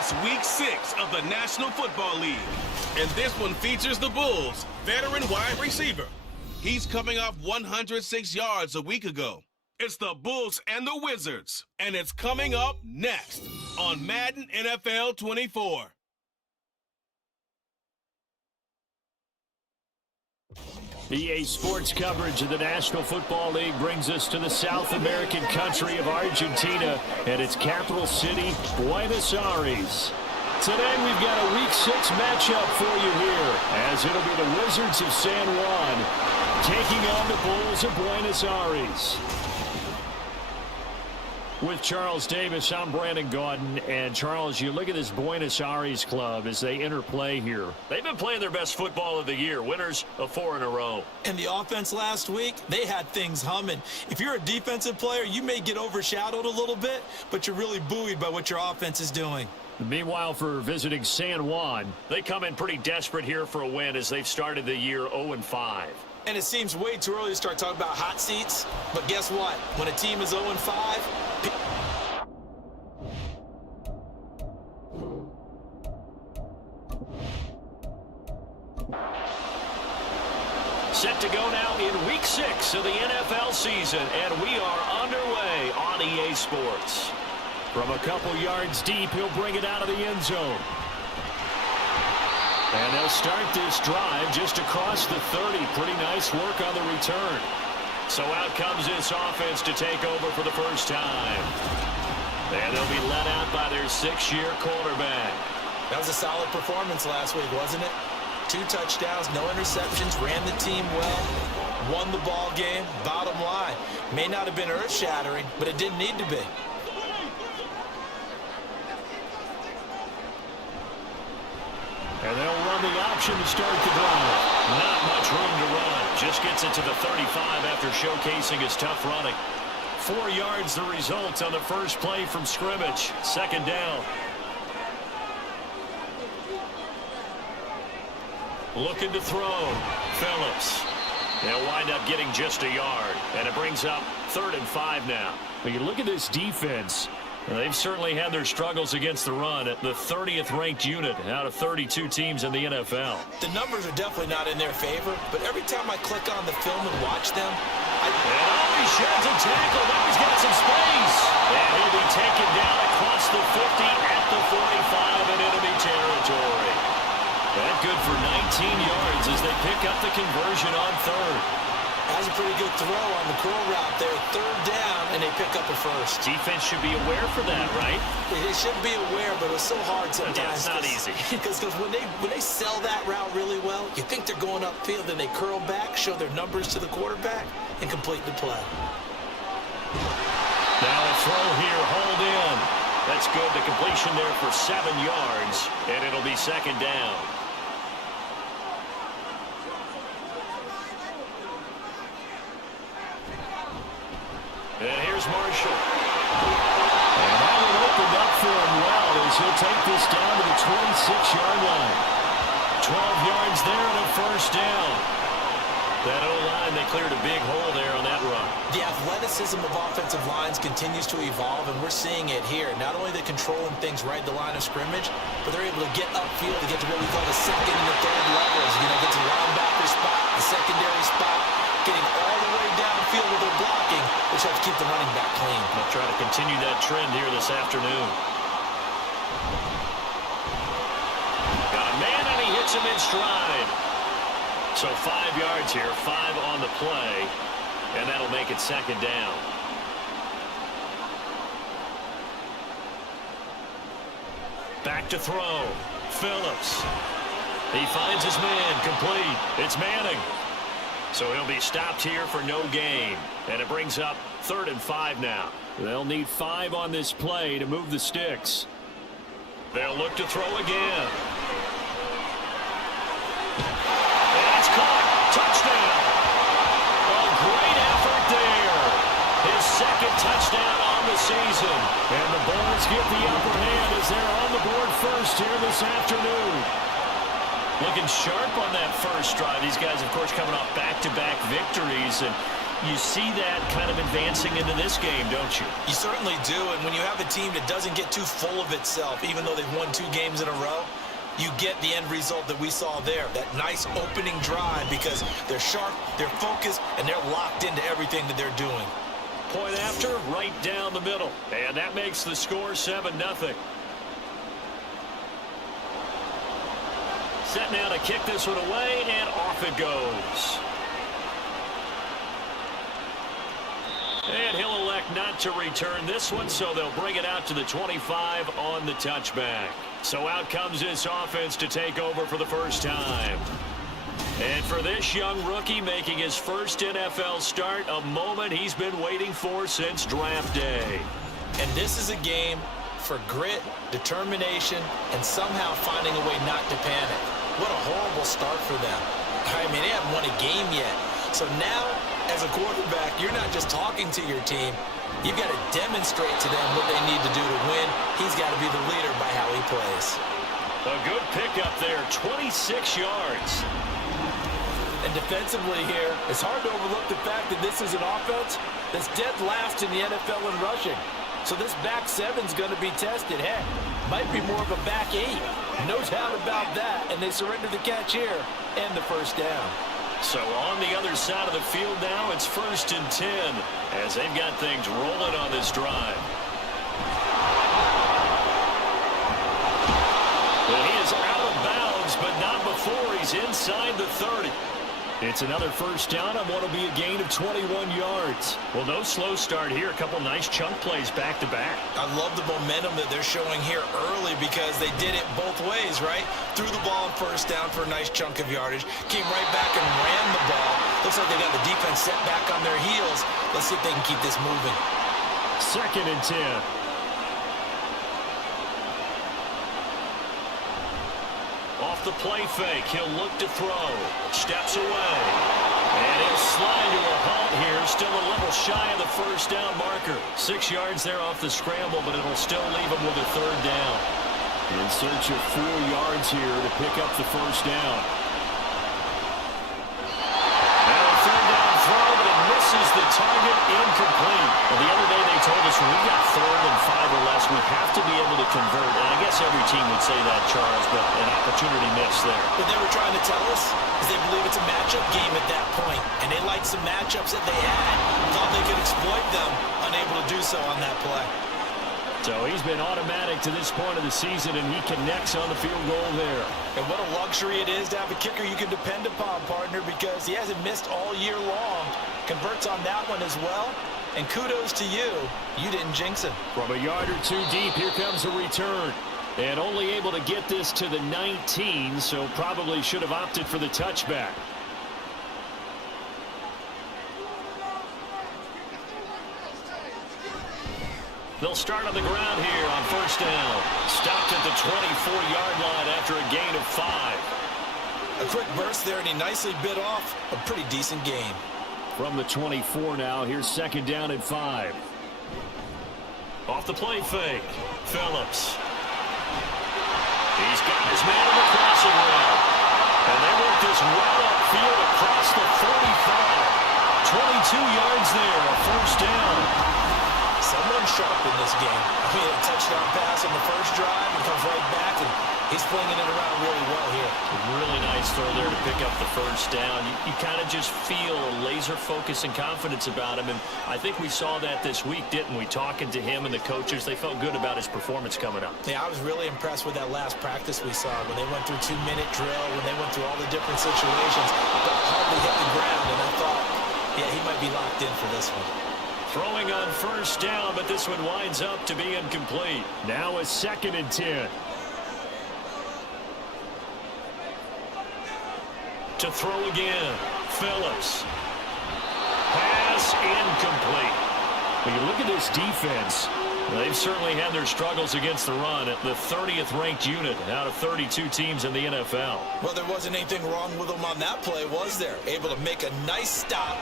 It's week 6 of the National Football League, and this one features the Bulls' veteran wide receiver. He's coming off 106 yards a week ago. It's the Bulls and the Wizards, and it's coming up next on Madden NFL 24. EA Sports coverage of the National Football League brings us to the South American country of Argentina and its capital city, Buenos Aires. Today we've got a Week 6 matchup for you here, as it'll be the Wizards of San Juan taking on the Bulls of Buenos Aires. With Charles Davis, I'm Brandon Gaudin. And Charles, you look at this Buenos Aires club as they interplay here. They've been playing their best football of the year, winners of 4 in a row. And the offense last week, they had things humming. If you're a defensive player, you may get overshadowed a little bit, but you're really buoyed by what your offense is doing. Meanwhile, for visiting San Juan, they come in pretty desperate here for a win as they've started the year 0-5. And it seems way too early to start talking about hot seats, but guess what? When a team is 0-5, set to go now in Week 6 of the NFL season, and we are underway on EA Sports. From a couple yards deep, he'll bring it out of the end zone. And they'll start this drive just across the 30. Pretty nice work on the return. So out comes this offense to take over for the first time. And they'll be let out by their 6-year quarterback. that was a solid performance last week, wasn't it? 2 touchdowns, no interceptions, ran the team well, won the ball game. Bottom line, may not have been earth-shattering, but it didn't need to be. And they'll run the option to start the drive. Not much room to run. Just gets it to the 35 after showcasing his tough running. 4 yards the result on the first play from scrimmage. Second down. Looking to throw. Phillips. They'll wind up getting just a yard. And it brings up 3rd and 5 now. When you look at this defense, they've certainly had their struggles against the run at the 30th ranked unit out of 32 teams in the NFL. The numbers are definitely not in their favor, but every time I click on the film and watch them, he sheds a tackle. Now he's got some space. And he'll be taken down across the 50 at the 45 in enemy territory. That good for 19 yards as they pick up the conversion on 3rd. That was a pretty good throw on the curl route there. 3rd down, and they pick up a first. Defense should be aware for that, right? They should be aware, but it was so hard sometimes. Yeah, it's not easy. Because when they sell that route really well, you think they're going upfield, then they curl back, show their numbers to the quarterback, and complete the play. Now a throw here, hold in. That's good. The completion there for 7 yards, and it'll be 2nd down. And here's Marshall. And that one opened up for him well as he'll take this down to the 26-yard line. 12 yards there and a first down. That O-line, they cleared a big hole there on that run. The athleticism of offensive lines continues to evolve, and we're seeing it here. Not only are they controlling things right at the line of scrimmage, but they're able to get upfield to get to what we call the 2nd and the 3rd levels. You know, get to the linebacker spot, the secondary spot, getting all the way downfield with their blocking, which helps keep the running back clean. They'll try to continue that trend here this afternoon. Got a man, and he hits him in stride. So 5 yards here, 5 on the play, and that'll make it 2nd down. Back to throw. Phillips. He finds his man, complete. It's Manning. So he'll be stopped here for no gain, and it brings up 3rd and 5 now. They'll need 5 on this play to move the sticks. They'll look to throw again. Caught. Touchdown. A great effort there. His 2nd touchdown on the season. And the Bulls get the upper hand as they're on the board first here this afternoon. Looking sharp on that first drive. These guys, of course, coming off back-to-back victories. And you see that kind of advancing into this game, don't you? You certainly do, and when you have a team that doesn't get too full of itself, even though they've won 2 games in a row, you get the end result that we saw there, that nice opening drive, because they're sharp, they're focused, and they're locked into everything that they're doing. Point after, right down the middle, and that makes the score 7-0. Set now to kick this one away, and off it goes. And he'll elect not to return this one, so they'll bring it out to the 25 on the touchback. So out comes this offense to take over for the first time. And for this young rookie making his first NFL start, a moment he's been waiting for since draft day. And this is a game for grit, determination, and somehow finding a way not to panic. What a horrible start for them. I mean, they haven't won a game yet. So now, as a quarterback, you're not just talking to your team. You've got to demonstrate to them what they need to do to win. He's got to be the leader by how he plays. A good pickup there, 26 yards. And defensively here, it's hard to overlook the fact that this is an offense that's dead last in the NFL in rushing. So this back 7's going to be tested. Heck, might be more of a back 8. No doubt about that. And they surrender the catch here and the first down. So on the other side of the field now, it's 1st and 10 as they've got things rolling on this drive. Well, he is out of bounds, but not before he's inside the 30. It's another first down on what will be a gain of 21 yards. Well, no slow start here. A couple nice chunk plays back-to-back. I love the momentum that they're showing here early because they did it both ways, right? Threw the ball on first down for a nice chunk of yardage, came right back and ran the ball. Looks like they got the defense set back on their heels. Let's see if they can keep this moving. 2nd and 10. Off the play fake, he'll look to throw. Steps away. And he'll slide to a halt here. Still a little shy of the first down marker. 6 yards there off the scramble, but it'll still leave him with a 3rd down. In search of 4 yards here to pick up the first down. Now a 3rd down throw, but it misses the target, incomplete. Well, the other day they told us when we got 3rd and 5 or less, we have to be able to convert. And I guess every team would say that, Charles, but an opportunity missed there. What they were trying to tell us is they believe it's a matchup game at that point, and they liked some matchups that they had, thought they could exploit them, unable to do so on that play. So he's been automatic to this point of the season, and he connects on the field goal there. And what a luxury it is to have a kicker you can depend upon, partner, because he hasn't missed all year long. Converts on that one as well. And kudos to you. You didn't jinx him. From a yard or 2 deep, here comes a return. And only able to get this to the 19, so probably should have opted for the touchback. They'll start on the ground here on first down. Stopped at the 24-yard line after a gain of 5. A quick burst there, and he nicely bit off a pretty decent gain. From the 24 now, here's 2nd down and 5. Off the play fake, Phillips. He's got his man on the crossing route. And they work this well upfield across the 45. 22 yards there, a first down. Someone sharp in this game. I mean, a touchdown pass on the first drive and comes right back, and he's flinging it around really well here. Really nice throw there to pick up the first down. You kind of just feel a laser focus and confidence about him, and I think we saw that this week, didn't we? Talking to him and the coaches, they felt good about his performance coming up. Yeah, I was really impressed with that last practice we saw when they went through 2-minute drill, when they went through all the different situations. But hardly hit the ground, and I thought, yeah, he might be locked in for this one. Throwing on first down, but this one winds up to be incomplete. Now a 2nd and 10. To throw again, Phillips. Pass incomplete. When you look at this defense, they've certainly had their struggles against the run at the 30th ranked unit out of 32 teams in the NFL. Well, there wasn't anything wrong with them on that play, was there? Able to make a nice stop,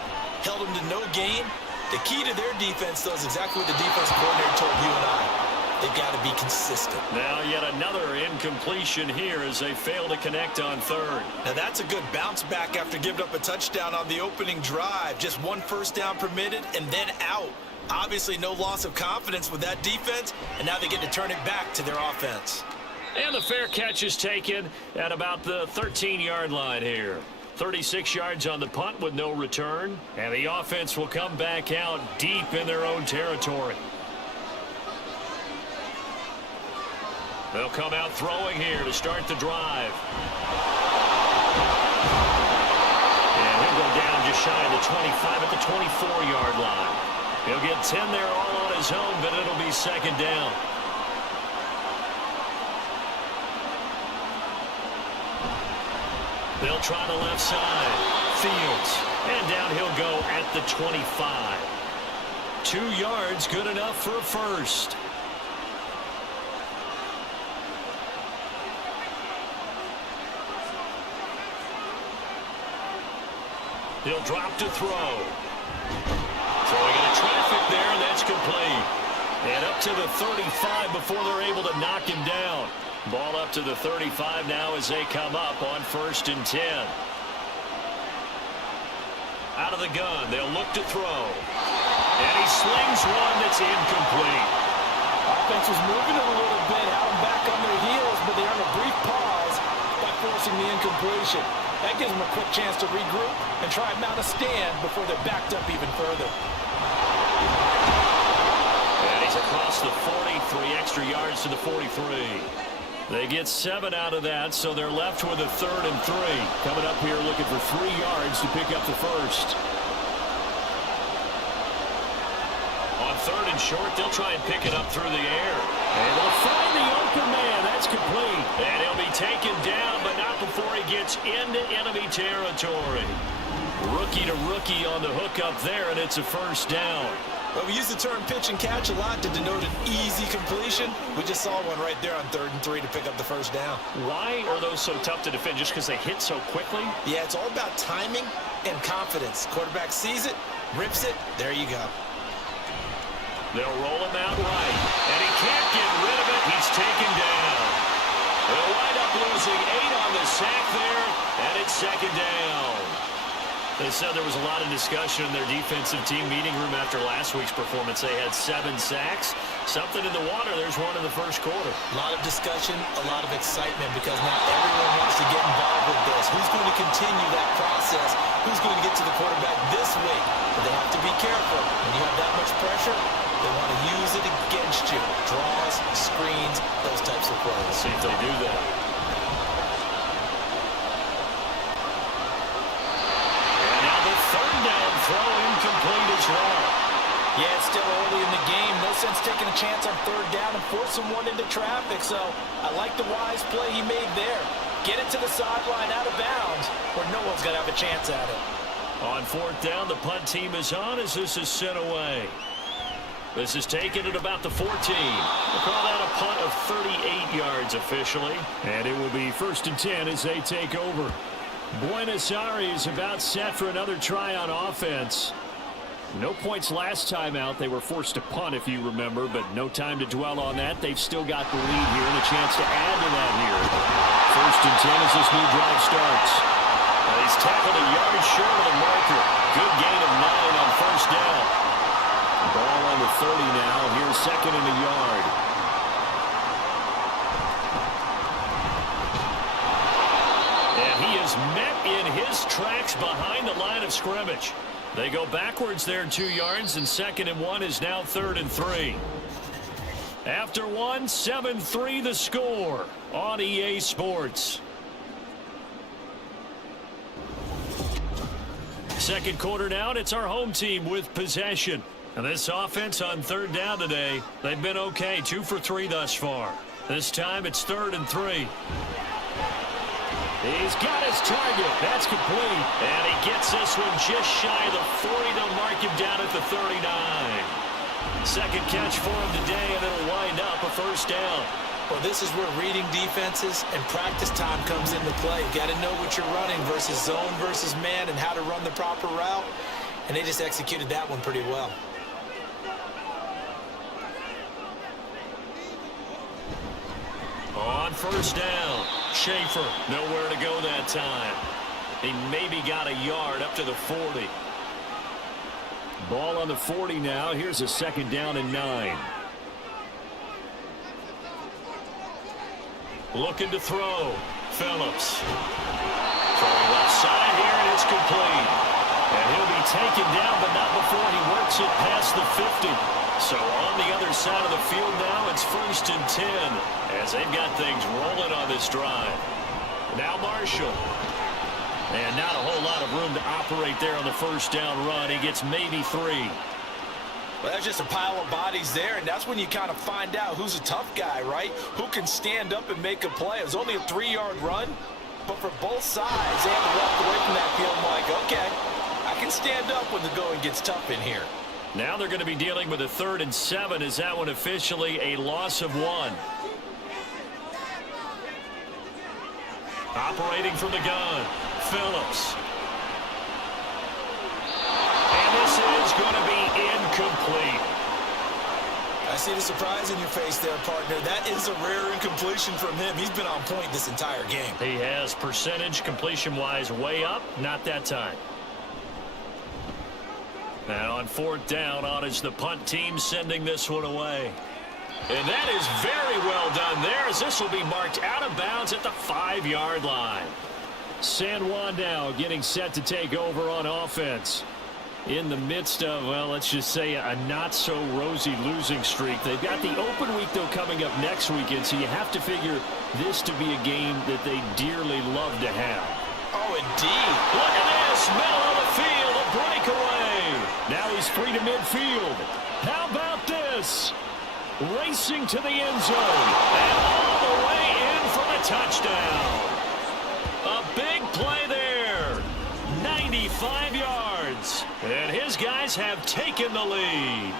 held them to no gain. The key to their defense, though, is exactly what the defense coordinator told you and I. they've got to be consistent. Now yet another incompletion here as they fail to connect on third. Now that's a good bounce back after giving up a touchdown on the opening drive. Just one first down permitted and then out. Obviously no loss of confidence with that defense, and now they get to turn it back to their offense. And the fair catch is taken at about the 13-yard line here. 36 yards on the punt with no return, and the offense will come back out deep in their own territory. They'll come out throwing here to start the drive. And he'll go down just shy of the 25 at the 24-yard line. He'll get 10 there all on his own, but it'll be second down. They'll try the left side. Fields. And down he'll go at the 25. 2 yards, good enough for a first. He'll drop to throw. Throwing into traffic there, and that's complete. And up to the 35 before they're able to knock him down. Ball up to the 35 now as they come up on 1st and 10. Out of the gun, they'll look to throw. And he slings one that's incomplete. Offense was moving it a little bit, had them back on their heels, but they earned a brief pause by forcing the incompletion. That gives them a quick chance to regroup and try and mount a stand before they're backed up even further. And he's across the 40, 3 extra yards to the 43. They get 7 out of that, so they're left with a 3rd and 3. Coming up here looking for 3 yards to pick up the first. On 3rd and short, they'll try and pick it up through the air. And they'll find the open man. That's complete. And he'll be taken down, but not before he gets into enemy territory. Rookie to rookie on the hook up there, and it's a first down. Well, we use the term pitch and catch a lot to denote an easy completion. We just saw one right there on 3rd and 3 to pick up the first down. Why are those so tough to defend? Just because they hit so quickly? Yeah, it's all about timing and confidence. Quarterback sees it, rips it, there you go. They'll roll him out right, and he can't get rid of it. He's taken down. They'll wind up losing 8 on the sack there, and it's second down. They said there was a lot of discussion in their defensive team meeting room after last week's performance. They had 7 sacks. Something in the water. There's one in the first quarter. A lot of discussion, a lot of excitement because now everyone wants to get involved with this. Who's going to continue that process? Who's going to get to the quarterback this week? But they have to be careful. When you have that much pressure, they want to use it against you. Draws, screens, those types of plays. See if they do that. And now the 3rd down throw incomplete as well. Yeah, it's still early in the game. No sense taking a chance on 3rd down and forcing one into traffic. So I like the wise play he made there. Get it to the sideline out of bounds where no one's going to have a chance at it. On 4th down, the punt team is on as this is sent away. This is taken at about the 14. We'll call that a punt of 38 yards officially. And it will be 1st and 10 as they take over. Buenos Aires about set for another try on offense. No points last time out. They were forced to punt, if you remember, but no time to dwell on that. They've still got the lead here and a chance to add to that here. 1st and 10 as this new drive starts. He's tackled a yard short of the marker. Good gain of 9 on 1st down. Ball on the 30 now. Here's 2nd and a yard. And he is met in his tracks behind the line of scrimmage. They go backwards there 2 yards, and 2nd and 1 is now 3rd and 3. After 1, 7-3 the score on EA Sports. Second quarter now, and it's our home team with possession. And this offense on 3rd down today, they've been okay, 2 for 3 thus far. This time it's 3rd and 3. He's got his target. That's complete. And he gets this one just shy of the 40. They'll mark him down at the 39. Second catch for him today, and it'll wind up a 1st down. Well, this is where reading defenses and practice time comes into play. You got to know what you're running versus zone versus man and how to run the proper route. And they just executed that one pretty well. On first down, Schaefer nowhere to go that time. He maybe got a yard up to the 40. Ball on the 40 now. Here's a second down and 9. Looking to throw. Phillips. Throwing left side here, and it's complete. And he'll be taken down, but not before he works it past the 50. So on the other side of the field now, it's 1st and 10 as they've got things rolling on this drive. Now Marshall. And not a whole lot of room to operate there on the first down run. He gets maybe 3. Well, that's just a pile of bodies there, and that's when you kind of find out who's a tough guy, right? Who can stand up and make a play. It was only a 3-yard run, but for both sides, they had to walk away from that field like, okay, I can stand up when the going gets tough in here. Now they're going to be dealing with a 3rd and 7. Is that one officially a loss of 1? Operating from the gun, Phillips. And this is going to be incomplete. I see the surprise in your face there, partner. That is a rare incompletion from him. He's been on point this entire game. He has percentage completion-wise way up, not that time. And on 4th down, on is the punt team sending this one away. And that is very well done there, as this will be marked out of bounds at the 5-yard line. San Juan now getting set to take over on offense. In the midst of, well, let's just say a not-so-rosy losing streak. They've got the open week, though, coming up next weekend, so you have to figure this to be a game that they dearly love to have. Oh, indeed. Look at this, middle of the field, a breakaway. Now he's free to midfield. How about this? Racing to the end zone, and all the way in for the touchdown. A big play there, 95 yards, and his guys have taken the lead.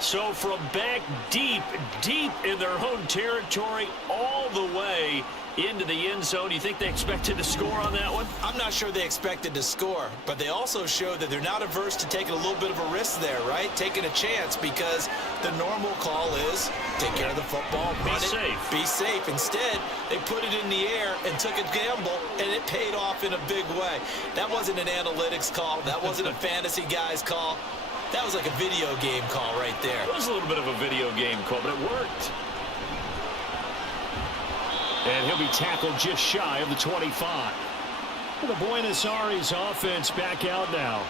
So from back deep, deep in their own territory, all the way into the end zone. You think they expected to score on that one? I'm not sure they expected to score, but they also showed that they're not averse to taking a little bit of a risk there, right? Taking a chance, because the normal call is take care of the football, run it, be safe. Instead, they put it in the air and took a gamble, and it paid off in a big way. That wasn't an analytics call. That wasn't a fantasy guy's call. That was like a video game call right there. It was a little bit of a video game call, but it worked. And he'll be tackled just shy of the 25. The Buenos Aires offense back out now.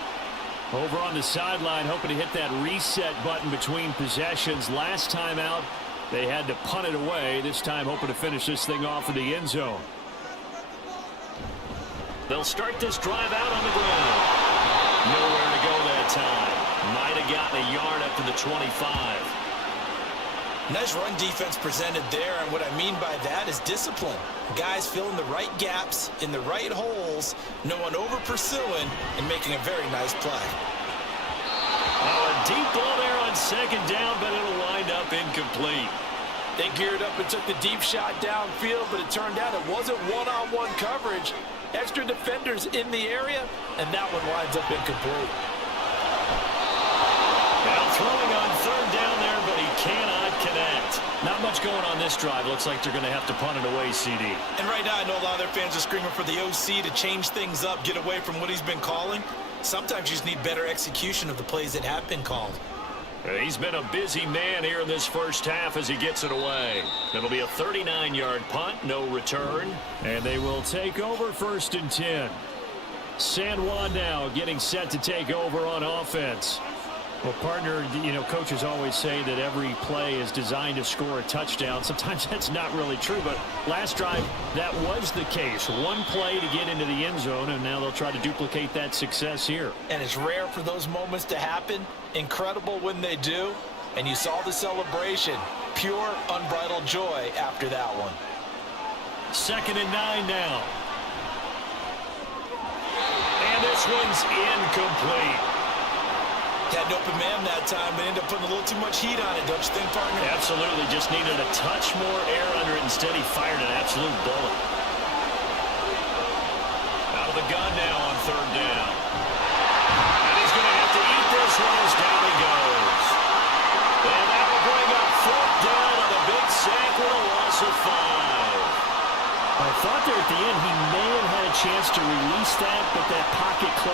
Over on the sideline, hoping to hit that reset button between possessions. Last time out, they had to punt it away. This time, hoping to finish this thing off in the end zone. They'll start this drive out on the ground. Nowhere to go that time. Might have gotten a yard up to the 25. Nice run defense presented there, and what I mean by that is discipline. Guys filling the right gaps in the right holes, no one over-pursuing, and making a very nice play. Oh, a deep ball there on 2nd down, but it'll wind up incomplete. They geared up and took the deep shot downfield, but it turned out it wasn't one-on-one coverage. Extra defenders in the area, and that one winds up incomplete. Now throwing on 3rd down there, but he cannot connect. Not much going on this drive. Looks like they're going to have to punt it away, CD. And right now, I know a lot of their fans are screaming for the OC to change things up, get away from what he's been calling. Sometimes you just need better execution of the plays that have been called. He's been a busy man here in this first half as he gets it away. It'll be a 39-yard punt, no return. And they will take over 1st and 10. San Juan now getting set to take over on offense. Well, partner, you know, coaches always say that every play is designed to score a touchdown. Sometimes that's not really true, but last drive, that was the case. One play to get into the end zone, and now they'll try to duplicate that success here. And it's rare for those moments to happen. Incredible when they do. And you saw the celebration. Pure, unbridled joy after that one. 2nd and 9 now. And this one's incomplete. Had an open man that time, but ended up putting a little too much heat on it, don't you think, partner? Absolutely. Just needed a touch more air under it. Instead, he fired an absolute bullet. Out of the gun now on 3rd down. And he's going to have to eat this one as down he goes. And that will bring up 4th down on a big sack with a loss of 5.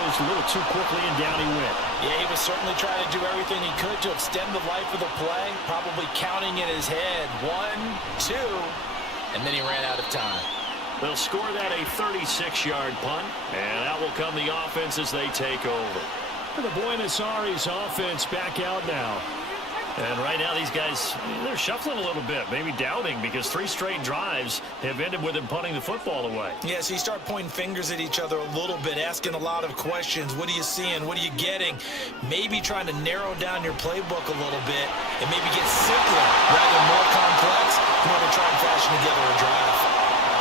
closed a little too quickly, and down he went. Yeah, he was certainly trying to do everything he could to extend the life of the play, probably counting in his head 1, 2, and then he ran out of time. They'll score that a 36-yard punt, and out will come the offense as they take over. The Buenos Aires offense back out now. And right now these guys, they're shuffling a little bit, maybe doubting, because 3 straight drives have ended with them punting the football away. Yeah, so you start pointing fingers at each other a little bit, asking a lot of questions. What are you seeing? What are you getting? Maybe trying to narrow down your playbook a little bit and maybe get simpler rather than more complex in order to try and fashion together a drive.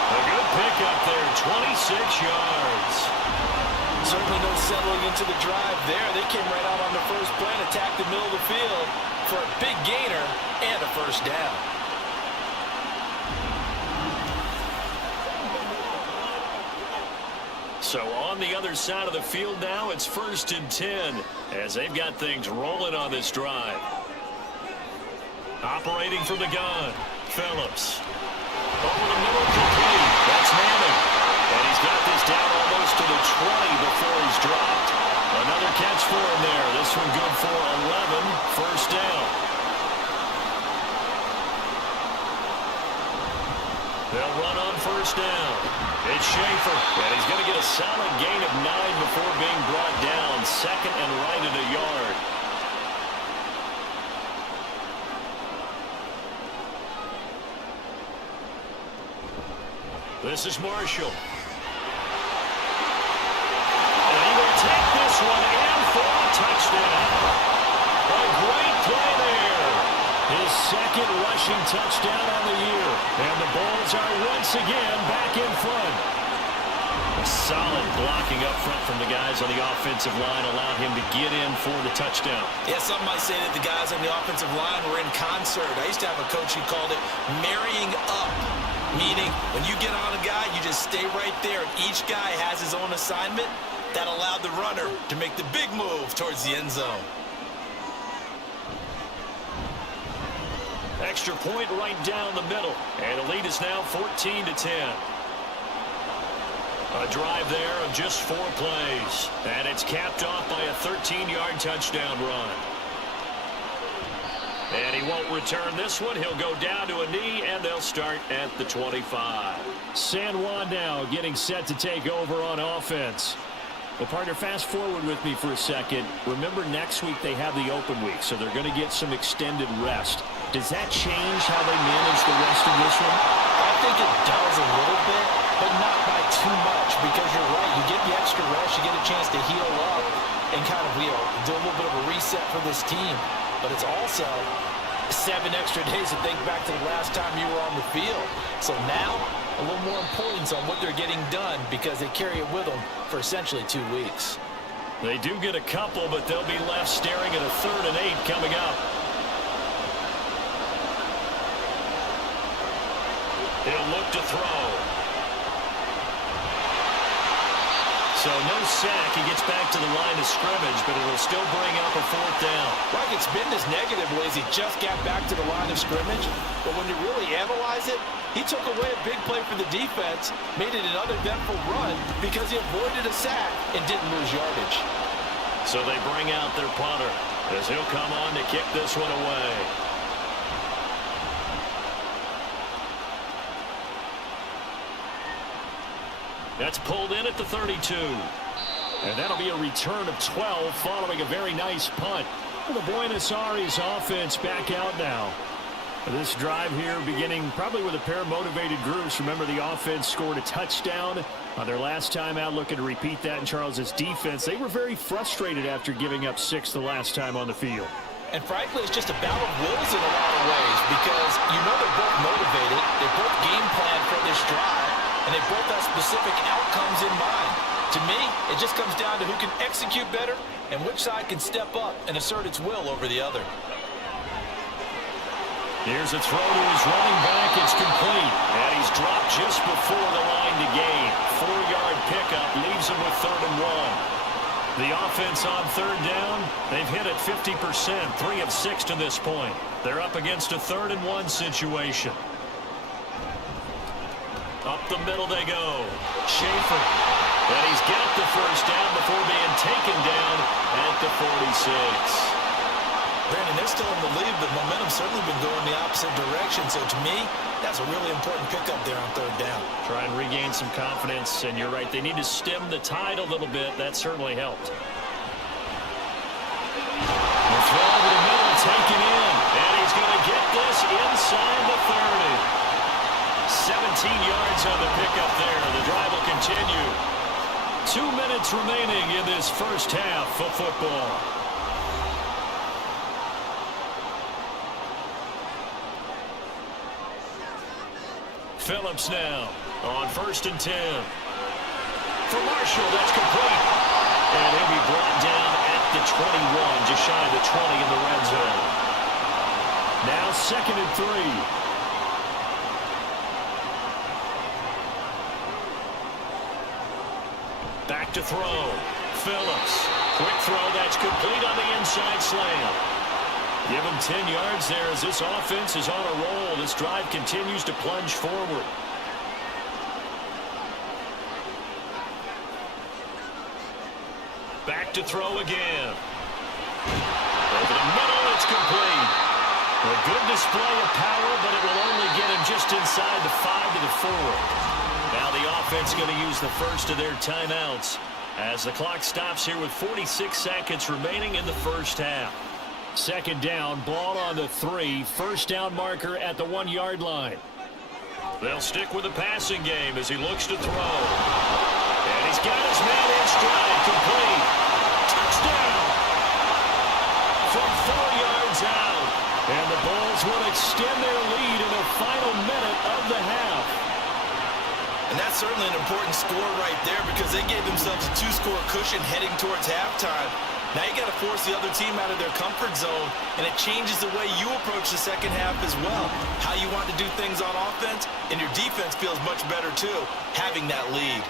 A good pickup there, 26 yards. Certainly no settling into the drive there. They came right out on the first play and attacked the middle of the field for a big gainer and a first down. So on the other side of the field now, it's 1st and 10 as they've got things rolling on this drive. Operating from the gun, Phillips. Over the middle, complete. That's Madden. And he's got this down almost to the 20 before he's dropped. Another catch for him there. This one good for 11. First down. They'll run on first down. It's Schaefer. And he's going to get a solid gain of 9 before being brought down. Second and right at a yard. This is Marshall. And he will take this one in for a touchdown. A great play there. His second rushing touchdown on the year. And the Bulls are once again back in front. Solid blocking up front from the guys on the offensive line allowed him to get in for the touchdown. Yeah, some might say that the guys on the offensive line were in concert. I used to have a coach who called it marrying up. Meaning, when you get on a guy, you just stay right there. And each guy has his own assignment that allowed the runner to make the big move towards the end zone. Extra point right down the middle. And the lead is now 14-10. A drive there of just 4 plays. And it's capped off by a 13-yard touchdown run. And he won't return this one. He'll go down to a knee, and they'll start at the 25. San Juan now getting set to take over on offense. Well, partner, fast forward with me for a second. Remember, next week they have the open week, so they're going to get some extended rest. Does that change how they manage the rest of this one? I think it does a little bit, but not by too much, because you're right. You get the extra rest, you get a chance to heal up and kind of, do a little bit of a reset for this team. But it's also 7 extra days to think back to the last time you were on the field. So now, a little more importance on what they're getting done because they carry it with them for essentially 2 weeks. They do get a couple, but they'll be left staring at a 3rd and 8 coming up. He'll look to throw. So no sack. He gets back to the line of scrimmage, but it'll still bring up a 4th down. Like, it's been this negative ways he just got back to the line of scrimmage. But when you really analyze it, he took away a big play for the defense, made it an uneventful run because he avoided a sack and didn't lose yardage. So they bring out their punter as he'll come on to kick this one away. That's pulled in at the 32. And that'll be a return of 12 following a very nice punt. The Buenos Aires offense back out now. This drive here beginning probably with a pair of motivated groups. Remember, the offense scored a touchdown on their last time out, looking to repeat that in Charles's defense. They were very frustrated after giving up 6 the last time on the field. And frankly, it's just a battle of wills in a lot of ways because they're both motivated. They both game plan for this drive, and they both have specific outcomes in mind. To me, it just comes down to who can execute better and which side can step up and assert its will over the other. Here's a throw to his running back. It's complete. And he's dropped just before the line to gain. 4-yard pickup leaves him with 3rd and 1. The offense on 3rd down, they've hit it 50%, 3 of 6 to this point. They're up against a 3rd and 1 situation. Up the middle they go. Schaefer. And he's got the first down before being taken down at the 46. Brandon, they're still in the lead, but momentum's certainly been going the opposite direction. So to me, that's a really important pickup there on third down. Try and regain some confidence, and you're right. They need to stem the tide a little bit. That certainly helped. The throw over the middle, taken in. And he's going to get this inside the 30. 17 yards on the pickup there. The drive will continue. 2 minutes remaining in this first half of football. Phillips now on 1st and 10. For Marshall, that's complete. And he'll be brought down at the 21, just shy of the 20 in the red zone. Now 2nd and 3. Back to throw. Phillips. Quick throw, that's complete on the inside slam. Give him 10 yards there as this offense is on a roll. This drive continues to plunge forward. Back to throw again. Over the middle, it's complete. A good display of power, but it will only get him just inside the 5 to the 4. Now the offense going to use the first of their timeouts as the clock stops here with 46 seconds remaining in the first half. 2nd down, ball on the 3. First down marker at the 1-yard line. They'll stick with the passing game as he looks to throw. And he's got his man in stride, complete. Touchdown! From 4 yards out. And the Bulls will extend their lead in the final minute of the half. And that's certainly an important score right there because they gave themselves a 2-score cushion heading towards halftime. Now you got to force the other team out of their comfort zone, and it changes the way you approach the second half as well. How you want to do things on offense, and your defense feels much better too, having that lead.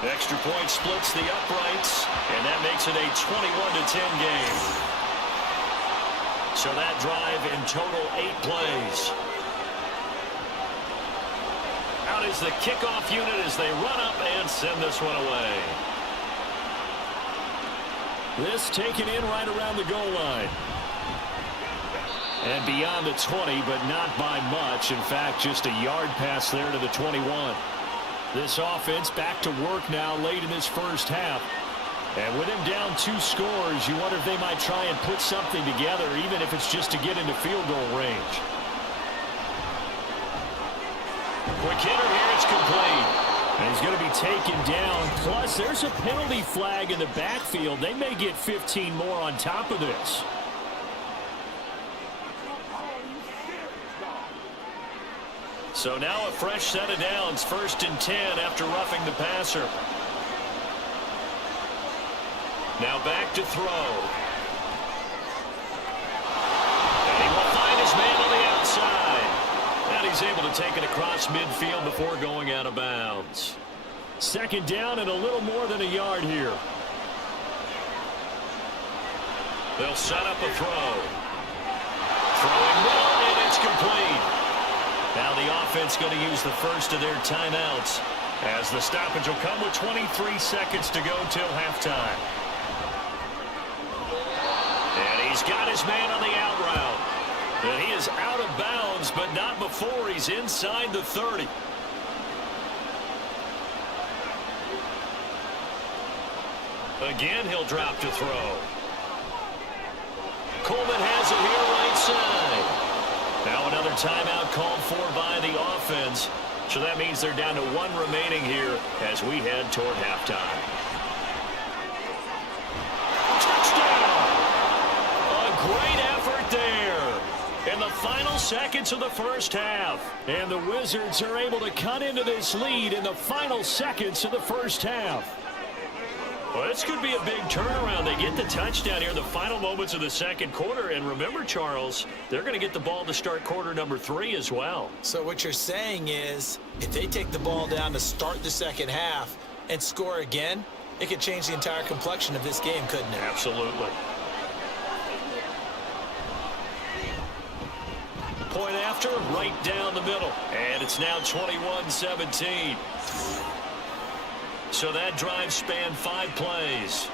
Extra point splits the uprights, and that makes it a 21-10 game. So that drive in total 8 plays. Out is the kickoff unit as they run up and send this one away. This taken in right around the goal line. And beyond the 20, but not by much. In fact, just a yard pass there to the 21. This offense back to work now late in this first half. And with him down 2 scores, you wonder if they might try and put something together, even if it's just to get into field goal range. Quick hitter here, it's complete. And he's going to be taken down. Plus, there's a penalty flag in the backfield. They may get 15 more on top of this. So now a fresh set of downs, 1st and 10 after roughing the passer. Now back to throw. And he will find his man on the outside. And he's able to take it across midfield before going out of bounds. 2nd down and a little more than a yard here. They'll set up a throw. Throwing middle, and it's complete. Now the offense going to use the first of their timeouts as the stoppage will come with 23 seconds to go till halftime. And he's got his man on the out route. And he is out of bounds, but not before he's inside the 30. Again, he'll drop to throw. Coleman has it here right side. Now another timeout called for by the offense. So that means they're down to 1 remaining here as we head toward halftime. Touchdown! A great effort there in the final seconds of the first half. And the Wizards are able to cut into this lead in the final seconds of the first half. Well, this could be a big turnaround. They get the touchdown here in the final moments of the second quarter. And remember, Charles, they're going to get the ball to start quarter number 3 as well. So what you're saying is, if they take the ball down to start the second half and score again, it could change the entire complexion of this game, couldn't it? Absolutely. after, right down the middle. And it's now 21-17. So that drive spanned 5 plays.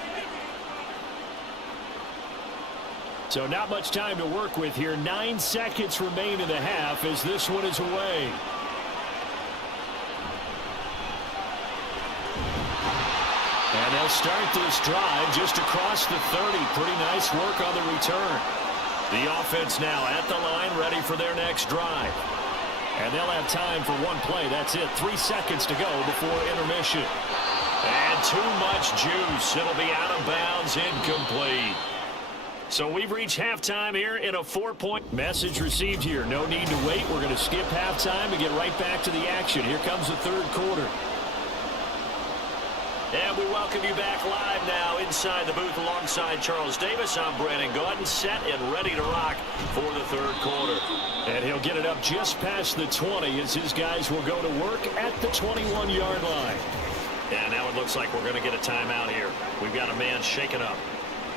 So not much time to work with here. 9 seconds remain in the half as this one is away. And they'll start this drive just across the 30. Pretty nice work on the return. The offense now at the line, ready for their next drive. And they'll have time for one play. That's it. 3 seconds to go before intermission. And too much juice. It'll be out of bounds, incomplete. So we've reached halftime here in a 4-point message received here. No need to wait. We're going to skip halftime and get right back to the action. Here comes the third quarter. And we welcome you back live now inside the booth alongside Charles Davis. I'm Brandon Gaudin, set and ready to rock for the third quarter. And he'll get it up just past the 20 as his guys will go to work at the 21-yard line. And now it looks like we're going to get a timeout here. We've got a man shaken up.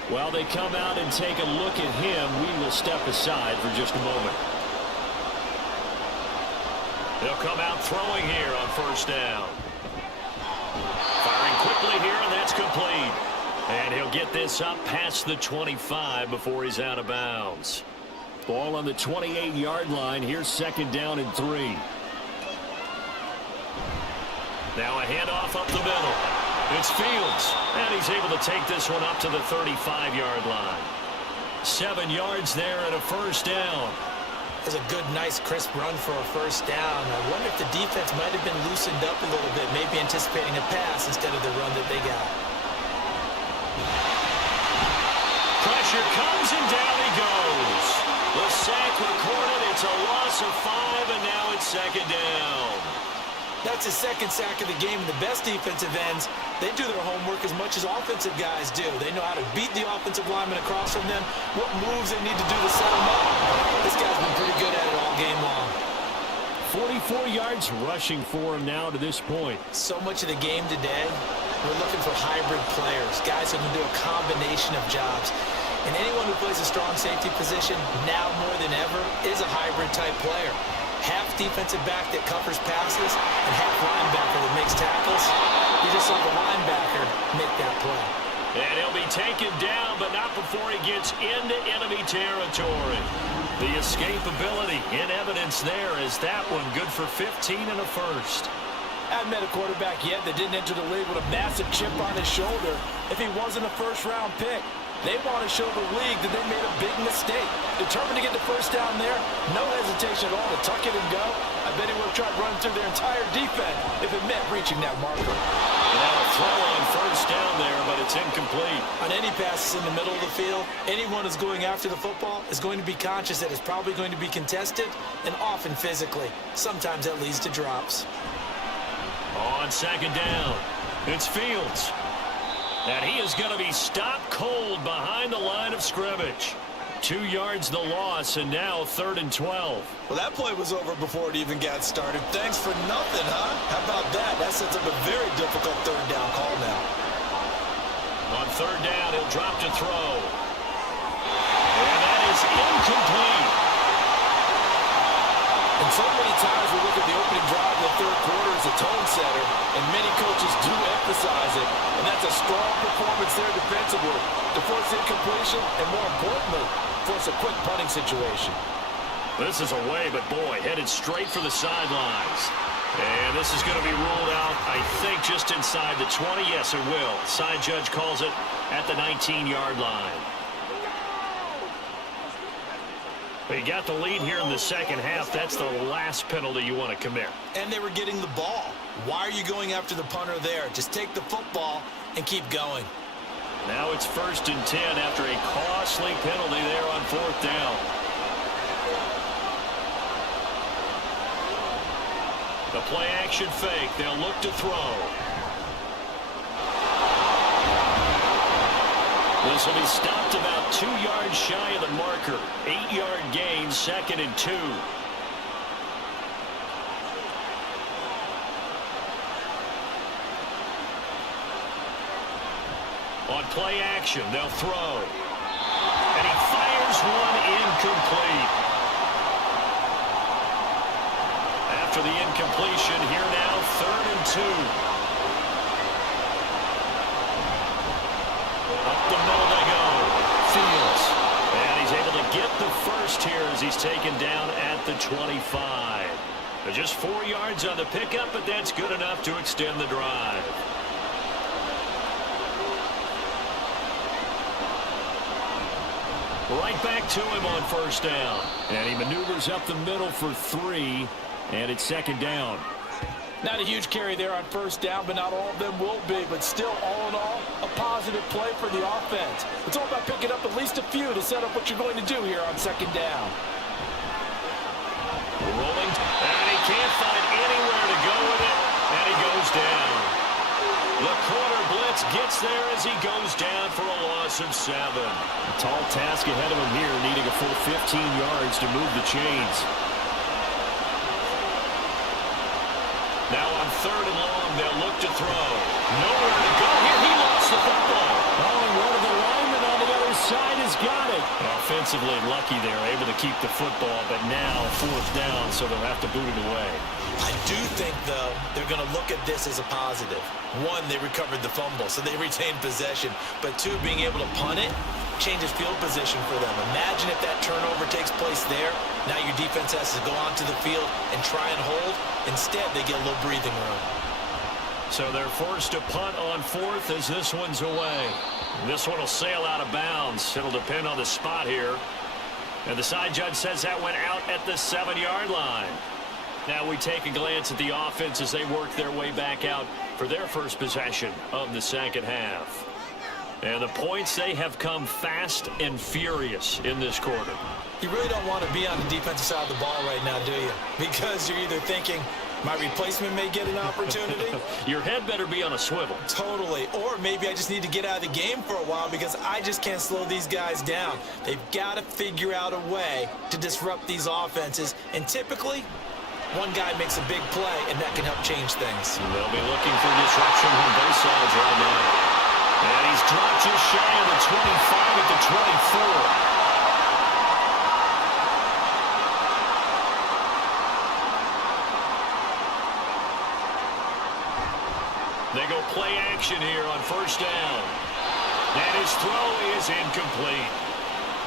While they come out and take a look at him, we will step aside for just a moment. They'll come out throwing here on first down. Firing quickly here, and that's complete. And he'll get this up past the 25 before he's out of bounds. Ball on the 28-yard line. Here's second down and 3. Now a handoff up the middle. It's Fields, and he's able to take this one up to the 35-yard line. 7 yards there and a first down. It's a good, nice, crisp run for a first down. I wonder if the defense might have been loosened up a little bit, maybe anticipating a pass instead of the run that they got. Pressure comes, and down he goes. The sack recorded. It's a loss of 5, and now it's second down. That's his second sack of the game. The best defensive ends, they do their homework as much as offensive guys do. They know how to beat the offensive lineman across from them, what moves they need to do to set them up. This guy's been pretty good at it all game long. 44 yards rushing for him now to this point. So much of the game today, we're looking for hybrid players, guys who can do a combination of jobs. And anyone who plays a strong safety position, now more than ever, is a hybrid-type player. Half defensive back that covers passes and half linebacker that makes tackles. We just saw the linebacker make that play. And he'll be taken down, but not before he gets into enemy territory. The escapability in evidence there is that one good for 15 and a first. I haven't met a quarterback yet that didn't enter the league with a massive chip on his shoulder if he wasn't a first-round pick. They want to show the league that they made a big mistake. Determined to get the first down there, no hesitation at all to tuck it and go. I bet he would have tried running through their entire defense if it meant reaching that marker. Now a throw on first down there, but it's incomplete. On any passes in the middle of the field, anyone who's going after the football is going to be conscious that it's probably going to be contested and often physically. Sometimes that leads to drops. On second down, it's Fields. And he is going to be stopped cold behind the line of scrimmage. 2 yards the loss, and now 3rd and 12. Well, that play was over before it even got started. Thanks for nothing, huh? How about that? That sets up a very difficult third down call now. On third down, he'll drop to throw. And that is incomplete. And so many times we look at the opening drive in the third quarter as a tone setter, and many coaches do emphasize it. And that's a strong performance there defensively to force incompletion and, more importantly, force a quick punting situation. This is away, but boy, headed straight for the sidelines. And this is going to be ruled out, I think, just inside the 20. Yes, it will. Side judge calls it at the 19-yard line. But you got the lead here in the second half. That's the last penalty you want to commit. And they were getting the ball. Why are you going after the punter there? Just take the football and keep going. Now it's 1st and 10 after a costly penalty there on 4th down. The play action fake. They'll look to throw. This will be stopped about 2 yards shy of the marker. 8-yard gain, 2nd and 2. On play action, they'll throw. And he fires one incomplete. after the incompletion. Here now, 3rd and 2. Up the middle they go. Fields. And he's able to get the first here as he's taken down at the 25. Just 4 yards on the pickup, but that's good enough to extend the drive. Right back to him on 1st down. And he maneuvers up the middle for 3, and it's 2nd down. Not a huge carry there on 1st down, but not all of them will be. But still, all in all, a positive play for the offense. It's all about picking up at least a few to set up what you're going to do here on 2nd down. Rolling, and he can't find anywhere to go with it, and he goes down. The corner blitz gets there as he goes down for a loss of 7. A tall task ahead of him here, needing a full 15 yards to move the chains. Now on 3rd and long, they'll look to throw. Nowhere to go here. He lost the football. Oh, and one of the linemen on the other side has got it. Offensively lucky there, able to keep the football, but now 4th down, so they'll have to boot it away. I do think, though, they're going to look at this as a positive. 1, they recovered the fumble, so they retained possession. But 2, being able to punt it changes field position for them. Imagine if that turnover takes place there. Now your defense has to go onto the field and try and hold. Instead, they get a little breathing room. So they're forced to punt on 4th as this one's away. This one will sail out of bounds. It'll depend on the spot here. And the side judge says that went out at the 7-yard line. Now we take a glance at the offense as they work their way back out for their first possession of the 2nd half. And the points, they have come fast and furious in this quarter. You really don't want to be on the defensive side of the ball right now, do you? Because you're either thinking, my replacement may get an opportunity. Your head better be on a swivel. Totally. Or maybe I just need to get out of the game for a while because I just can't slow these guys down. They've got to figure out a way to disrupt these offenses. And typically, one guy makes a big play, and that can help change things. They'll be looking for disruption on both sides right now. And he's dropped just shy of the 25 at the 24. They go play action here on 1st down. And his throw is incomplete.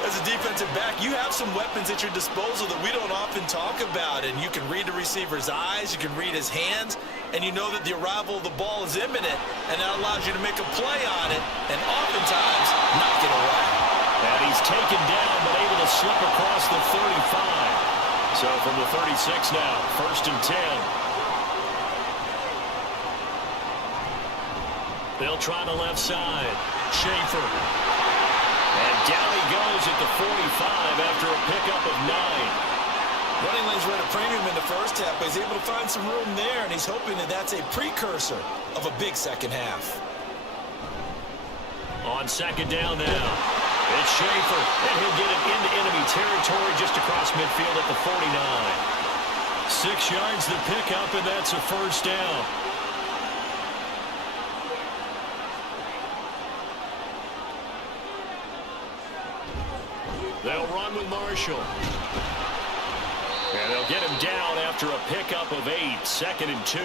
As a defensive back, you have some weapons at your disposal that we don't often talk about. And you can read the receiver's eyes, you can read his hands, and you know that the arrival of the ball is imminent, and that allows you to make a play on it, and oftentimes knock it away. And he's taken down, but able to slip across the 35. So from the 36 now, 1st and 10. They'll try the left side. Schaefer. And down he goes at the 45 after a pickup of 9. Running lanes were at a premium in the first half, but he's able to find some room there, and he's hoping that that's a precursor of a big 2nd half. On 2nd down now, it's Schaefer, and he'll get it into enemy territory just across midfield at the 49. 6 yards the pickup, and that's a 1st down. They'll run with Marshall. And they'll get him down after a pickup of 8, 2nd and 2.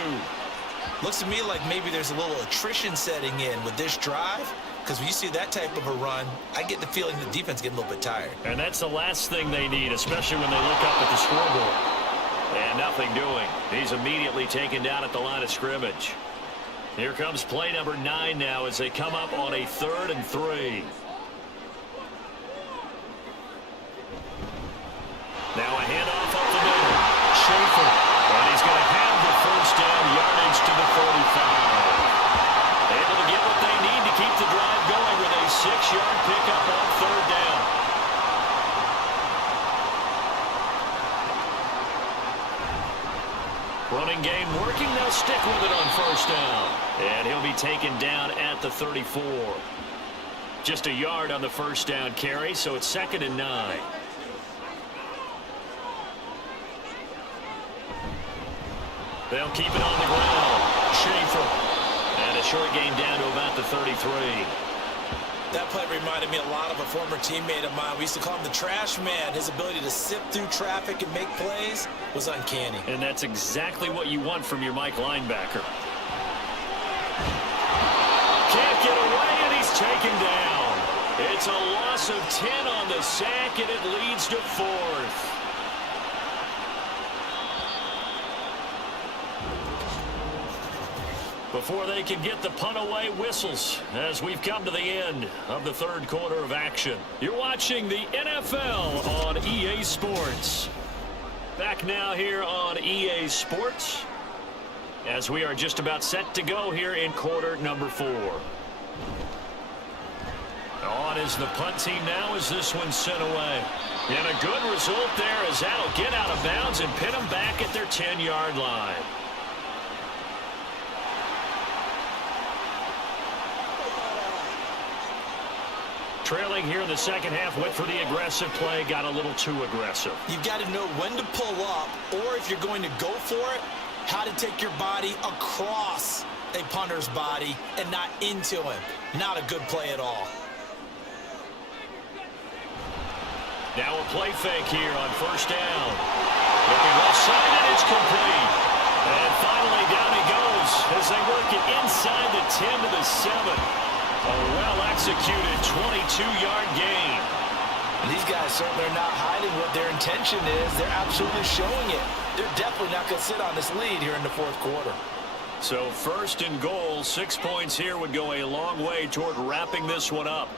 Looks to me like maybe there's a little attrition setting in with this drive, because when you see that type of a run, I get the feeling the defense is getting a little bit tired. And that's the last thing they need, especially when they look up at the scoreboard. And nothing doing. He's immediately taken down at the line of scrimmage. Here comes play number 9 now as they come up on a 3rd and 3. Now a handoff up the middle. Schaefer. And he's going to have the 1st down, yardage to the 45. Able to get what they need to keep the drive going with a 6-yard pickup on 3rd down. Running game working. They'll stick with it on 1st down. And he'll be taken down at the 34. Just a yard on the 1st down carry, so it's 2nd and 9. They'll keep it on the ground. Schaefer. And a short gain down to about the 33. That play reminded me a lot of a former teammate of mine. We used to call him the trash man. His ability to sift through traffic and make plays was uncanny. And that's exactly what you want from your Mike linebacker. Can't get away, and he's taken down. It's a loss of 10 on the sack, and it leads to 4th. Before they can get the punt away, whistles as we've come to the end of the third quarter of action. You're watching the NFL on EA Sports. Back now here on EA Sports as we are just about set to go here in quarter number 4. On is the punt team now as this one's sent away. And a good result there as that'll get out of bounds and pin them back at their 10-yard line. Trailing here in the second half, went for the aggressive play, got a little too aggressive. You've got to know when to pull up, or if you're going to go for it, how to take your body across a punter's body and not into him. Not a good play at all. Now a play fake here on first down. Looking well side, and it's complete. And finally down he goes as they work it inside the 10 to the 7. A well-executed 22-yard gain. And these guys certainly are not hiding what their intention is. They're absolutely showing it. They're definitely not going to sit on this lead here in the fourth quarter. So first and goal, 6 points here would go a long way toward wrapping this one up.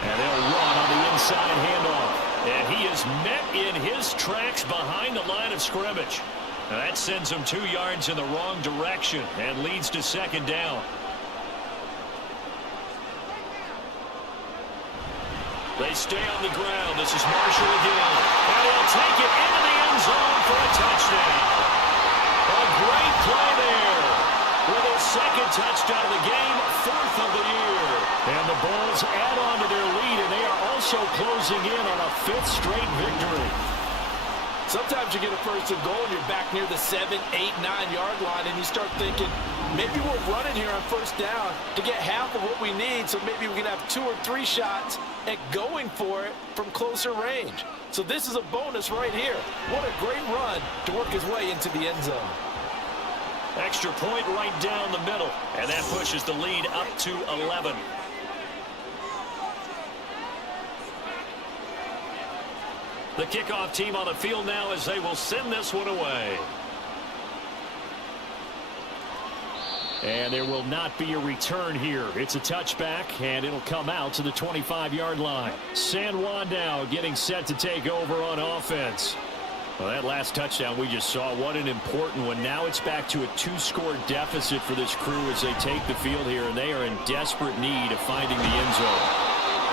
And they'll run on the inside handoff. And he is met in his tracks behind the line of scrimmage. Now that sends him 2 yards in the wrong direction and leads to second down. They stay on the ground. This is Marshall again. And he'll take it into the end zone for a touchdown. A great play there. With his second touchdown of the game, 4th of the year. And the Bulls add on to their lead, and they are also closing in on a 5th straight victory. Sometimes you get a first and goal and you're back near the 7, 8, 9-yard line, and you start thinking, maybe we're running here on first down to get half of what we need, so maybe we can have 2 or 3 shots at going for it from closer range. So this is a bonus right here. What a great run to work his way into the end zone. Extra point right down the middle, and that pushes the lead up to 11. The kickoff team on the field now as they will send this one away. And there will not be a return here. It's a touchback, and it'll come out to the 25-yard line. San Juan now getting set to take over on offense. Well, that last touchdown we just saw, what an important one. Now it's back to a 2-score deficit for this crew as they take the field here, and they are in desperate need of finding the end zone.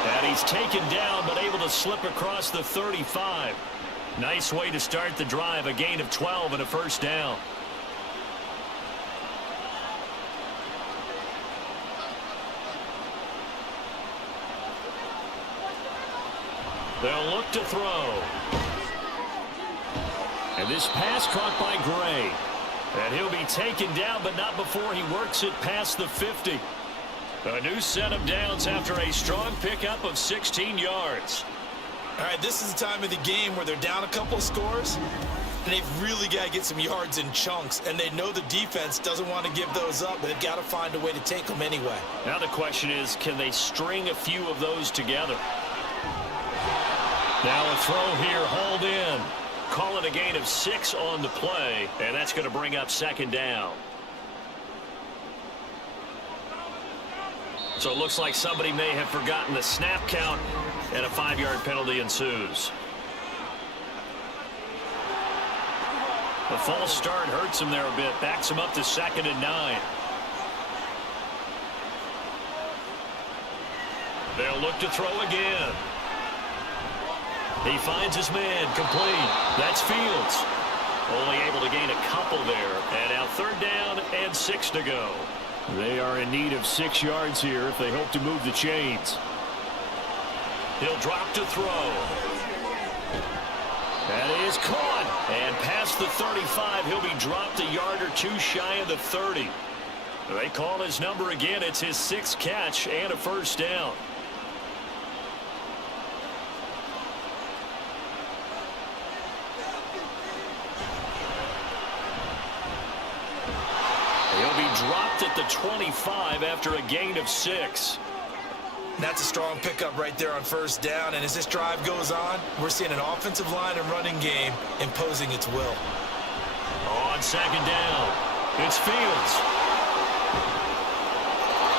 And he's taken down, but able to slip across the 35. Nice way to start the drive, a gain of 12 and a first down. They'll look to throw. And this pass caught by Gray. And he'll be taken down, but not before he works it past the 50. A new set of downs after a strong pickup of 16 yards. All right, this is the time of the game where they're down a couple of scores, and they've really got to get some yards in chunks, and they know the defense doesn't want to give those up, but they've got to find a way to take them anyway. Now the question is, can they string a few of those together? Now a throw here, hauled in. Call it a gain of 6 on the play, and that's going to bring up second down. So it looks like somebody may have forgotten the snap count, and a 5-yard penalty ensues. The false start hurts him there a bit, backs him up to 2nd and 9. They'll look to throw again. He finds his man, complete. That's Fields. Only able to gain a couple there. And now 3rd down and 6 to go. They are in need of 6 yards here if they hope to move the chains. He'll drop to throw. That is caught. And past the 35, he'll be dropped a yard or 2 shy of the 30. They call his number again. It's his 6th catch and a first down. He'll be dropped at the 25 after a gain of 6. That's a strong pickup right there on first down. And as this drive goes on, we're seeing an offensive line and running game imposing its will. On second down, it's Fields.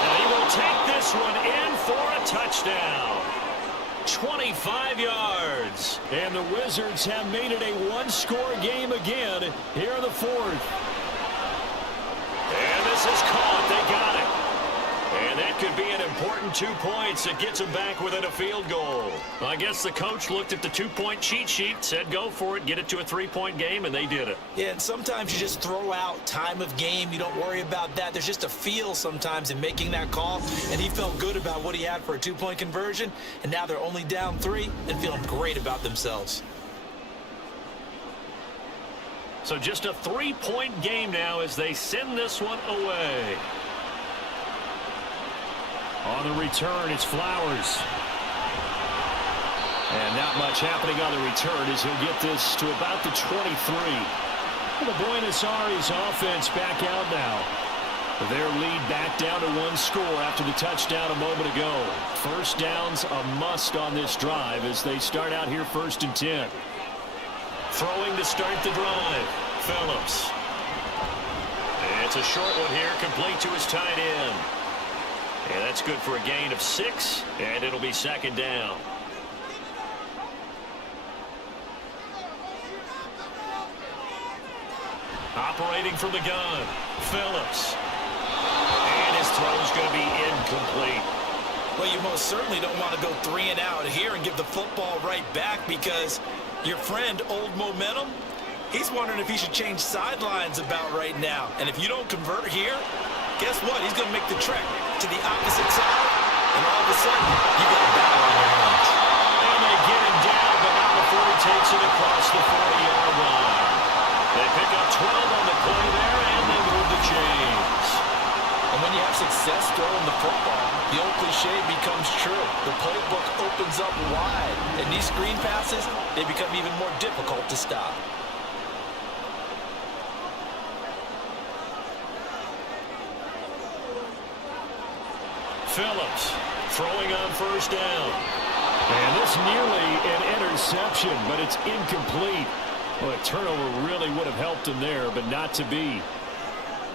And he will take this one in for a touchdown. 25 yards. And the Wizards have made it a one-score game again here in the 4th. And this is caught. They got it. And that could be an important 2 points. It gets them back within a field goal. I guess the coach looked at the 2-point cheat sheet, said go for it, get it to a 3-point game, and they did it. Yeah, and sometimes you just throw out time of game. You don't worry about that. There's just a feel sometimes in making that call, and he felt good about what he had for a 2-point conversion, and now they're only down 3 and feeling great about themselves. So just a 3-point game now as they send this one away. On the return, it's Flowers. And not much happening on the return as he'll get this to about the 23. The Buenos Aires offense back out now. Their lead back down to 1 score after the touchdown a moment ago. First down's a must on this drive as they start out here 1st and 10. Throwing to start the drive, Phillips. It's a short one here, complete to his tight end. And that's good for a gain of 6, and it'll be 2nd down. Operating from the gun, Phillips. And his throw's going to be incomplete. Well, you most certainly don't want to go 3 and out here and give the football right back because your friend, Old Momentum, he's wondering if he should change sidelines about right now. And if you don't convert here, guess what? He's going to make the trek to the opposite side, and all of a sudden, you got a battle on your hands. And they get him down, but not before he takes it across the 40-yard line. They pick up 12 on the play there, and they move the chains. And when you have success throwing the football, the old cliche becomes true. The playbook opens up wide, and these screen passes, they become even more difficult to stop. Phillips throwing on first down. And this nearly an interception, but it's incomplete. Well, a turnover really would have helped him there, but not to be.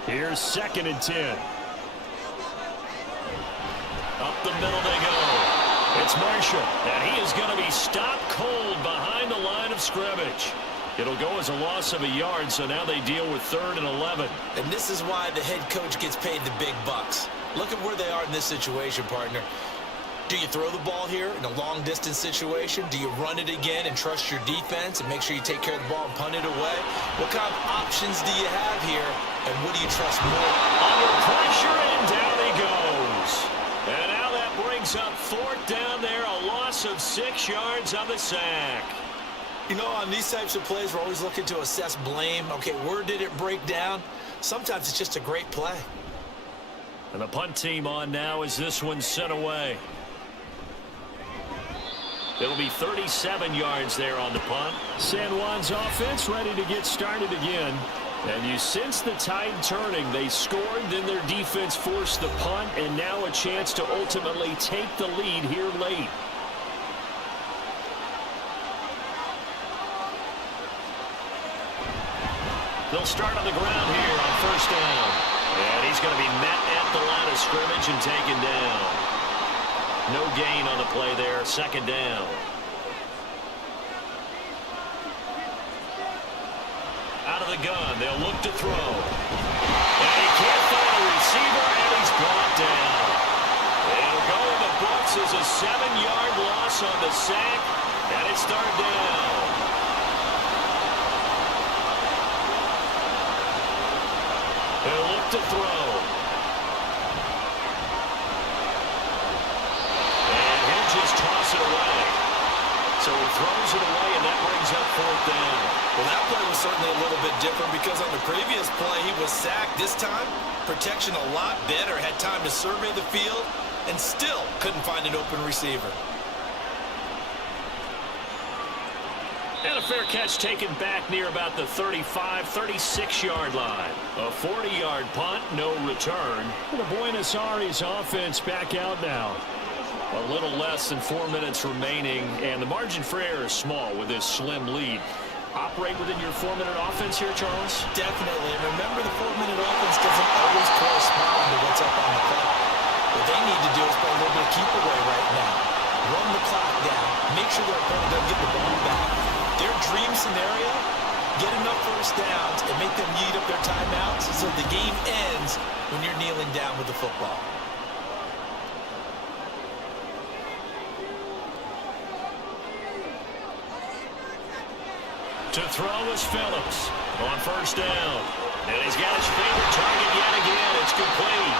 Here's 2nd and 10. Up the middle they go. It's Marshall, and he is going to be stopped cold behind the line of scrimmage. It'll go as a loss of a yard, so now they deal with 3rd and 11. And this is why the head coach gets paid the big bucks. Look at where they are in this situation, partner. Do you throw the ball here in a long-distance situation? Do you run it again and trust your defense and make sure you take care of the ball and punt it away? What kind of options do you have here, and what do you trust more? Under pressure, and down he goes. And now that brings up 4th down there, a loss of 6 yards on the sack. You know, on these types of plays, we're always looking to assess blame. Okay, where did it break down? Sometimes it's just a great play. And the punt team on now as this one's sent away. It'll be 37 yards there on the punt. San Juan's offense ready to get started again. And you sense the tide turning. They scored, then their defense forced the punt, and now a chance to ultimately take the lead here late. They'll start on the ground here on first down. And he's going to be met at the line of scrimmage and taken down. No gain on the play there, 2nd down. Out of the gun, they'll look to throw. And he can't find a receiver, and he's brought down. It'll go in the books as a 7-yard loss on the sack, and it's 3rd down. They'll look to throw. And he'll just toss it away. So he throws it away, and that brings up 4th down. Well, that play was certainly a little bit different because on the previous play, he was sacked. This time, protection a lot better. Had time to survey the field and still couldn't find an open receiver. And a fair catch taken back near about the 35, 36-yard line. A 40-yard punt, no return. The Buenos Aires offense back out now. A little less than 4 minutes remaining, and the margin for error is small with this slim lead. Operate within your 4-minute offense here, Charles? Definitely. And remember, the 4-minute offense doesn't always correspond to what's up on the clock. What they need to do is play a little bit of keep away right now. Run the clock down. Make sure their opponent doesn't get the ball back. Their dream scenario, get enough first downs and make them eat up their timeouts so the game ends when you're kneeling down with the football. To throw is Phillips on first down. And he's got his favorite target yet again. It's complete.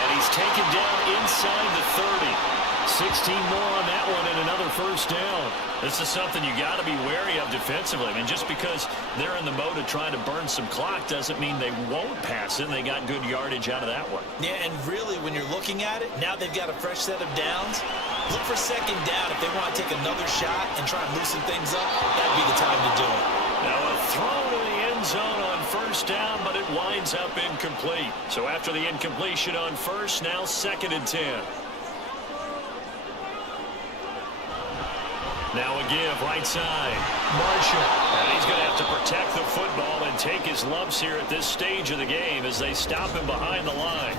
And he's taken down inside the 30. 16 more on that one and another first down. This is something you got to be wary of defensively. I mean, just because they're in the mode of trying to burn some clock doesn't mean they won't pass it. They got good yardage out of that one. Yeah, and really, when you're looking at it, now they've got a fresh set of downs. Look for second down if they want to take another shot and try and loosen things up. That'd be the time to do it. Now a throw to the end zone on first down, but it winds up incomplete. So after the incompletion on first, now 2nd and 10. Now a give, right side. Marshall. And he's going to have to protect the football and take his lumps here at this stage of the game as they stop him behind the line.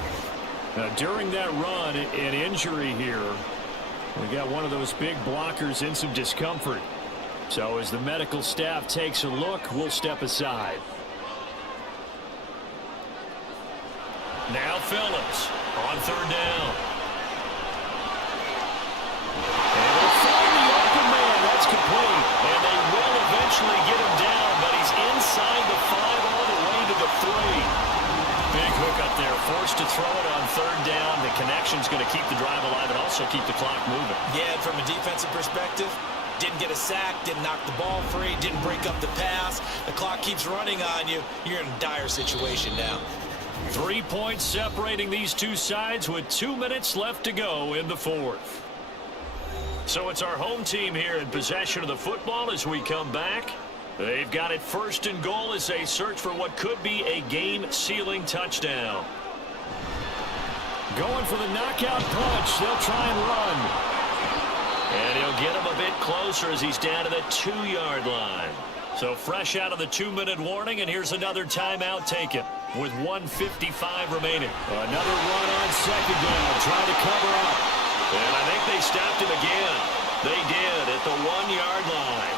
Now, during that run, an injury here. We got one of those big blockers in some discomfort. So as the medical staff takes a look, we'll step aside. Now Phillips on 3rd down. And they'll find the open man. That's complete. And they will eventually get him down, but he's inside the 5 all the way to the 3. Big hook up there, forced to throw it on 3rd down. The connection's going to keep the drive alive and also keep the clock moving. Yeah, and from a defensive perspective, didn't get a sack, didn't knock the ball free, didn't break up the pass. The clock keeps running on you. You're in a dire situation now. 3 points separating these two sides with 2 minutes left to go in the 4th. So it's our home team here in possession of the football as we come back. They've got it 1st and goal as they search for what could be a game-sealing touchdown. Going for the knockout punch. They'll try and run. And he'll get him a bit closer as he's down to the 2-yard line. So fresh out of the 2-minute warning, and here's another timeout taken with 1:55 remaining. Another run on 2nd down, trying to cover up. And I think they stopped him again. They did at the 1-yard line.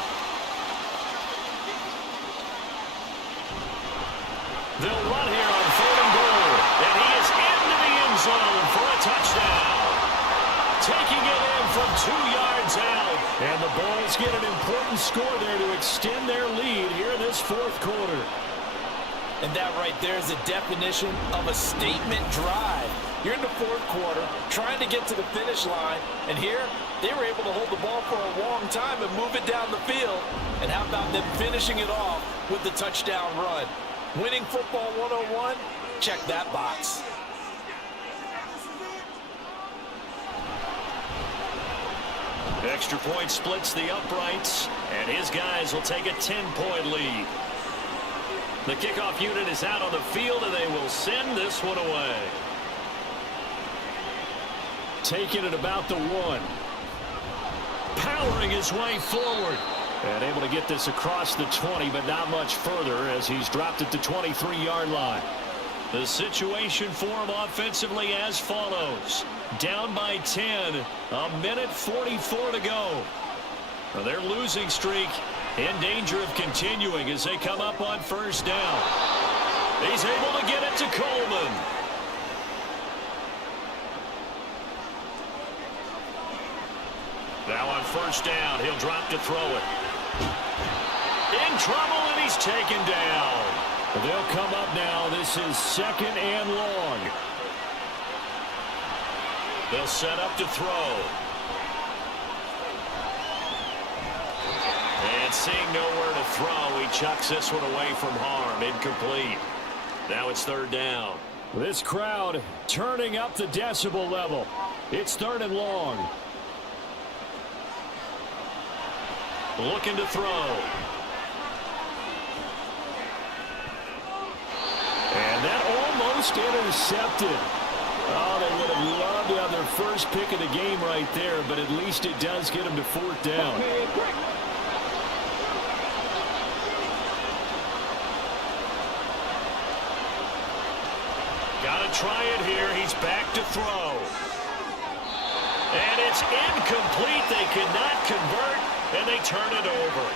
They'll run here on 3rd and goal. And he is into the end zone for a touchdown. Taking it in from 2 yards out. And the Bulls get an important score there to extend their lead here in this 4th quarter. And that right there is a definition of a statement drive. You're in the 4th quarter, trying to get to the finish line. And here, they were able to hold the ball for a long time and move it down the field. And how about them finishing it off with the touchdown run? Winning football 101, check that box. Extra point splits the uprights, and his guys will take a 10-point lead. The kickoff unit is out on the field, and they will send this one away. Taking it about the 1. Powering his way forward. And able to get this across the 20, but not much further as he's dropped at the 23-yard line. The situation for him offensively as follows. Down by 10, 1:44 to go. Now their losing streak in danger of continuing as they come up on 1st down. He's able to get it to Coleman. Now on 1st down, he'll drop to throw it. In trouble, and he's taken down. They'll come up now. This is 2nd and long. They'll set up to throw. And And seeing nowhere to throw, he chucks this one away from harm. Incomplete. Now it's third down. This crowd turning up the decibel level. It's third and long. Looking to throw. And that almost intercepted. Oh, they would have loved to have their first pick of the game right there, but at least it does get them to fourth down. Got to try it here. He's back to throw. And it's incomplete. They cannot convert, and they turn it over.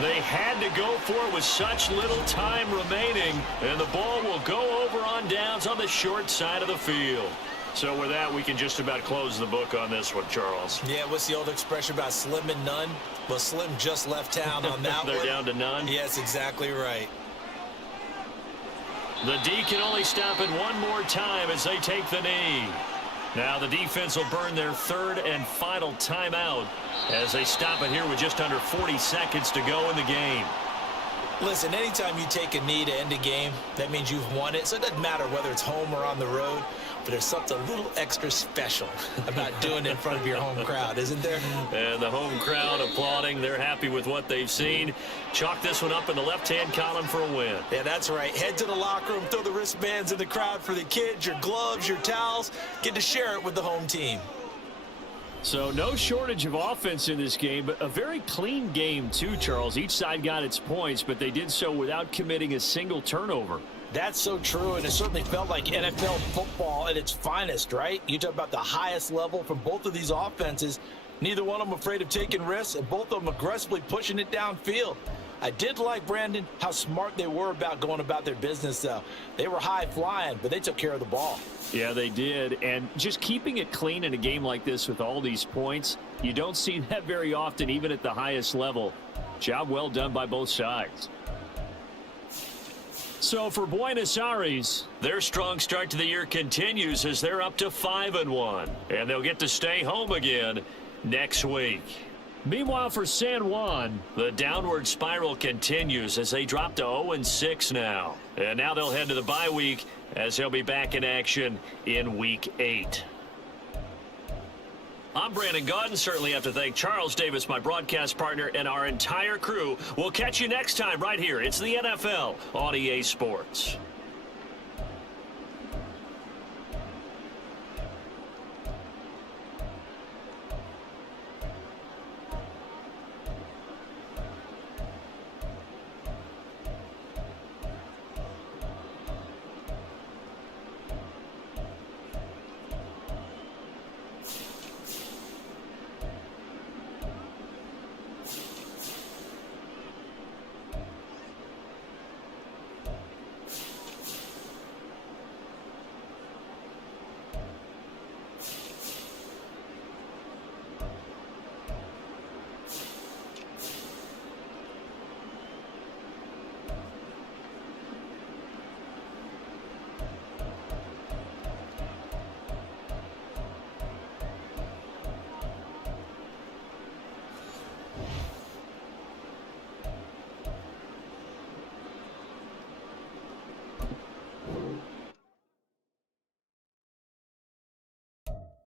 They had to go for it with such little time remaining, and the ball will go over on downs on the short side of the field. So with that, we can just about close the book on this one, Charles. Yeah, what's the old expression about slim and none? Well, Slim just left town on that They're one. down to none? Yes, exactly right. The D can only stop it one more time as they take the knee. Now the defense will burn their third and final timeout as they stop it here with just under 40 seconds to go in the game. Listen, anytime you take a knee to end a game, that means you've won it. So it doesn't matter whether it's home or on the road, but there's something a little extra special about doing it in front of your home crowd, isn't there? And the home crowd applauding. They're happy with what they've seen. Chalk this one up in the left-hand column for a win. Yeah, that's right. Head to the locker room, throw the wristbands in the crowd for the kids, your gloves, your towels. Get to share it with the home team. So no shortage of offense in this game, but a very clean game too, Charles. Each side got its points, but they did so without committing a single turnover. That's so true, and it certainly felt like NFL football at its finest, right? You talk about the highest level from both of these offenses. Neither one of them afraid of taking risks, and both of them aggressively pushing it downfield. I did like, Brandon, how smart they were about going about their business, though. They were high-flying, but they took care of the ball. Yeah, they did, and just keeping it clean in a game like this with all these points, you don't see that very often, even at the highest level. Job well done by both sides. So for Buenos Aires, their strong start to the year continues as they're up to 5-1, and they'll get to stay home again next week. Meanwhile, for San Juan, the downward spiral continues as they drop to 0-6 now. And now they'll head to the bye week as they'll be back in action in Week 8. I'm Brandon Gaudin. Certainly have to thank Charles Davis, my broadcast partner, and our entire crew. We'll catch you next time right here. It's the NFL on EA Sports.